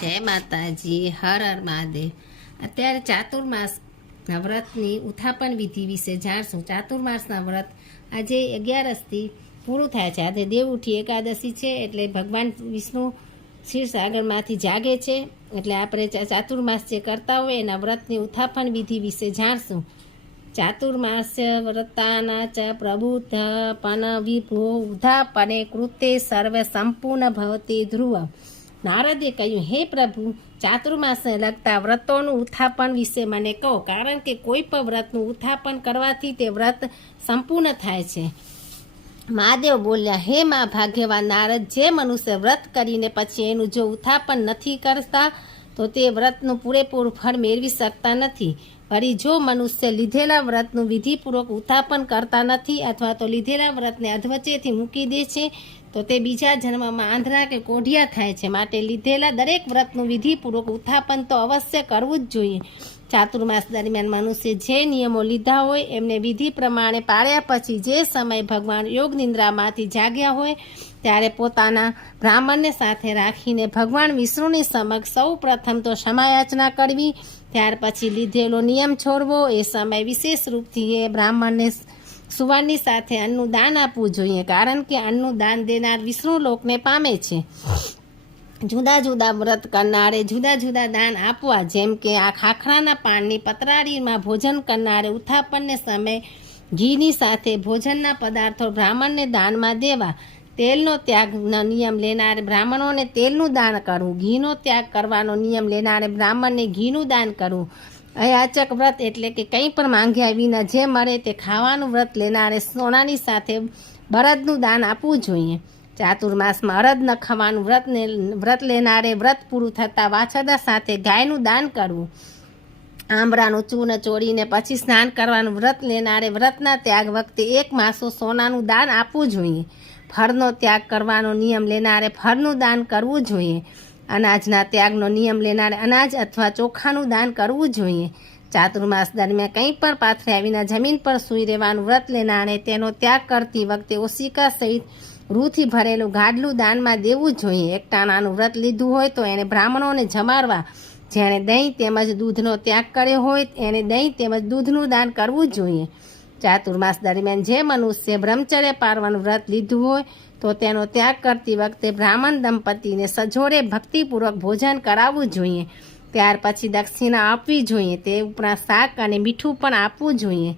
જય માતાજી, હર હર મહાદેવ. અત્યારે ચાતુર્માસ વ્રતની ઉથાપન વિધિ વિશે જાણશું. ચાતુર્માસના વ્રત આજે અગિયારસથી પૂરું થાય છે. આજે દેવઉઠી એકાદશી છે એટલે ભગવાન વિષ્ણુ ક્ષીરસાગરમાંથી જાગે છે. એટલે આપણે ચાતુર્માસ જે કરતા હોય એના વ્રતની ઉથાપન વિધિ વિશે જાણશું. ચાતુર્માસ વ્રતાના ચ પ્રબુદ્ધ પન વિભો ઉધાપને કૃતે સર્વે સંપૂર્ણ ભવતી ધ્રુવ નારદે કહ્યું, હે પ્રભુ, ચાતુર્માસને લગતા વ્રતોનું ઉત્થાપન વિશે મને કહો, કારણ કે કોઈ પણ વ્રતનું ઉત્થાપન કરવાથી તે વ્રત સંપૂર્ણ થાય છે. મહાદેવ બોલ્યા, હે મા ભાગ્યવાન નારદ, જે મનુષ્ય વ્રત કરીને પછી એનું જો ઉત્થાપન નથી કરતા, તો તે વ્રતનું પૂરેપૂરું ફળ મેળવી શકતા નથી. વળી જો મનુષ્ય લીધેલા વ્રતનું વિધિપૂર્વક ઉત્થાપન કરતા નથી અથવા તો લીધેલા વ્રતને અધવચેથી મૂકી દે છે તો તે બીજા જન્મમાં આંધળા કે કોઢિયા થાય છે. માટે લીધેલા દરેક વ્રતનું વિધિપૂર્વક ઉત્થાપન તો અવશ્ય કરવું જ જોઈએ. ચાતુર્માસ દરમિયાન મનુષ્ય જે નિયમો લીધા હોય, એમને વિધિ પ્રમાણે પાળ્યા પછી જે સમય ભગવાન યોગ નિંદ્રામાંથી જાગ્યા હોય, ત્યારે પોતાના બ્રાહ્મણને સાથે રાખીને ભગવાન વિષ્ણુની સમક્ષ સૌ પ્રથમ તો ક્ષમાયાચના કરવી, ત્યાર પછી લીધેલો નિયમ છોડવો. એ સમય વિશેષ રૂપથી એ બ્રાહ્મણને સુવારની સાથે અન્નનું દાન આપવું જોઈએ, કારણ કે અન્નનું દાન દેનાર વિષ્ણુ લોકને પામે છે. જુદા જુદા વ્રત કરનારે જુદા જુદા દાન આપવા, જેમ કે આ ખાખરાના પાનની પતરાળીમાં ભોજન કરનારે ઉથાપનને સમયે ઘીની સાથે ભોજનના પદાર્થો બ્રાહ્મણને દાનમાં દેવા, તેલનો ત્યાગનો નિયમ લેનારે બ્રાહ્મણોને તેલનું દાન કરવું, ઘીનો ત્યાગ કરવાનો નિયમ લેનારે બ્રાહ્મણને ઘીનું દાન કરવું અયાચક વ્રત એટલે કે કંઈ પણ માંગ્યા વિના જે મળે તે ખાવાનું વ્રત લેનારે સોનાની સાથે બળદનું દાન આપવું જોઈએ. ચાતુર્માસમાં અરદ ન ખાવાનું વ્રતને વ્રત લેનારે વ્રત પૂરું થતાં વાછરદા સાથે ગાયનું દાન કરવું. આંબળાનું ચૂર્ણ ચોળીને પછી સ્નાન કરવાનું વ્રત લેનારે વ્રતના ત્યાગ વખતે એક માસો સોનાનું દાન આપવું જોઈએ. ફળનો ત્યાગ કરવાનો નિયમ લેનારે ફળનું દાન કરવું જોઈએ. અનાજના ત્યાગનો નિયમ લેનારે અનાજ અથવા ચોખાનું દાન કરવું જોઈએ. ચાતુર્માસ દરમિયાન કંઈ પણ પાથર્યા વિના જમીન પર સૂઈ રહેવાનું વ્રત લેનારે તેનો ત્યાગ કરતી વખતે ઓશિકા સહિત રૂથી ભરેલું ગાડલું દાનમાં દેવું જોઈએ. એકટાણાનું વ્રત લીધું હોય તો એને બ્રાહ્મણોને જમાડવા. જેણે દહીં તેમજ દૂધનો ત્યાગ કર્યો હોય એને દહીં તેમજ દૂધનું દાન કરવું જોઈએ. ચાતુર્માસ દરમિયાન જે મનુષ્ય બ્રહ્મચર્ય પારવાનું વ્રત લીધું હોય તો તેનો ત્યાગ કરતી વખતે બ્રાહ્મણ દંપતીને સજોડે ભક્તિપૂર્વક ભોજન કરાવવું જોઈએ. ત્યાર પછી દક્ષિણા આપવી જોઈએ. તે ઉપરાંત શાક અને મીઠું પણ આપવું જોઈએ.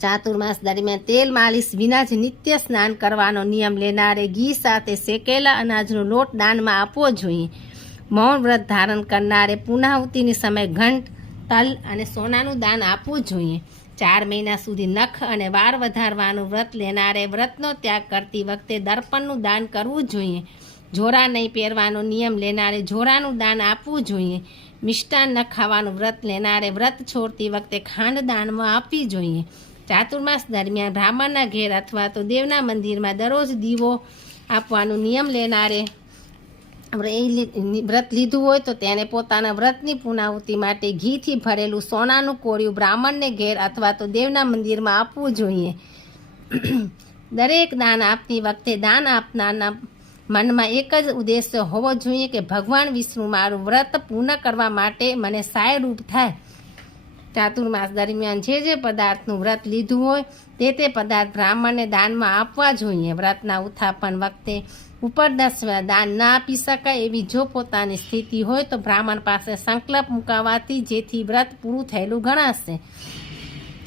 ચાતુર્માસ દરમિયાન તેલ માલિશ વિના જ નિત્ય સ્નાન કરવાનો નિયમ લેનારે ઘી સાથે શેકેલા અનાજનો લોટ દાનમાં આપવો જોઈએ. મૌન વ્રત ધારણ કરનારે પુનાહુતિની સમય ઘંટ, તલ અને સોનાનું દાન આપવું જોઈએ. ચાર મહિના સુધી નખ અને વાળ વધારવાનું વ્રત લેનારે વ્રતનો ત્યાગ કરતી વખતે દર્પણનું દાન કરવું જોઈએ. જોરા નહીં પહેરવાનો નિયમ લેનારે જોરાનું દાન આપવું જોઈએ. મિષ્ટાન ન ખાવાનું વ્રત લેનારે વ્રત છોડતી વખતે ખાંડ દાનમાં આપવી જોઈએ. ચાતુર્માસ દરમિયાન બ્રાહ્મણના ઘેર અથવા તો દેવના મંદિરમાં દરરોજ દીવો આપવાનો નિયમ લેનારે વ્ર- એ વ્રત લીધું હોય તો તેને પોતાના વ્રતની પૂર્ણાહુતિ માટે ઘીથી ભરેલું સોનાનું કોળિયું બ્રાહ્મણને ઘેર અથવા તો દેવના મંદિરમાં આપવું જોઈએ. દરેક દાન આપતી વખતે દાન આપનારના મનમાં એક જ ઉદ્દેશ્ય હોવો જોઈએ કે ભગવાન વિષ્ણુ મારું વ્રત પૂર્ણ કરવા માટે મને સહાયરૂપ થાય. ચાતુર્માસ દરમિયાન જે જે પદાર્થનું વ્રત લીધું હોય તે તે પદાર્થ બ્રાહ્મણને દાનમાં આપવા જોઈએ. વ્રતના ઉત્થાપન વખતે ઉપર દસ દાન ના આપી શકાય એવી જો પોતાની સ્થિતિ હોય તો બ્રાહ્મણ પાસે સંકલ્પ મુકાવાથી જેથી વ્રત પૂરું થયેલું ગણાશે.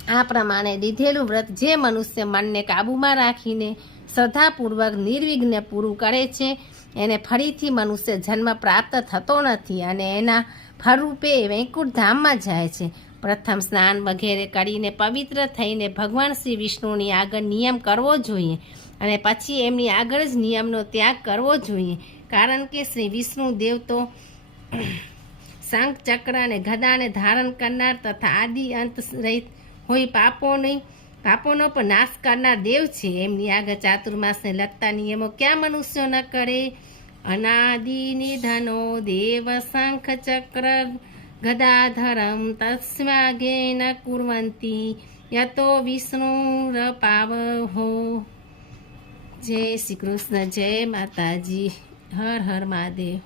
આ પ્રમાણે લીધેલું વ્રત જે મનુષ્ય મનને કાબૂમાં રાખીને શ્રદ્ધાપૂર્વક નિર્વિઘ્ને પૂરું કરે છે, એને ફરીથી મનુષ્ય જન્મ પ્રાપ્ત થતો નથી અને એના ફળરૂપે વૈકુંઠ ધામમાં જાય છે. પ્રથમ સ્નાન વગેરે કરીને પવિત્ર થઈને ભગવાન શ્રી વિષ્ણુની આગળ નિયમ કરવો જોઈએ અને પછી એમની આગળ જ નિયમનો ત્યાગ કરવો જોઈએ. કારણ કે શ્રી વિષ્ણુ દેવ તો શંખ ચક્ર અને ગદાને ધારણ કરનાર તથા આદિ અંત રહિત હોય પાપોની પાપોનો પણ નાશ કરનાર દેવ છે. એમની આગળ ચાતુર્માસને લગતા નિયમો ક્યાં મનુષ્યો ન કરે? અનાદિ નિધનો દેવ શંખ ચક્ર ગદાધરમ તસ્વાગે ન કુર્વંતી યતો વિષ્ણુર પાવહો જય શ્રી કૃષ્ણ જય માતાજી હર હર મહાદેવ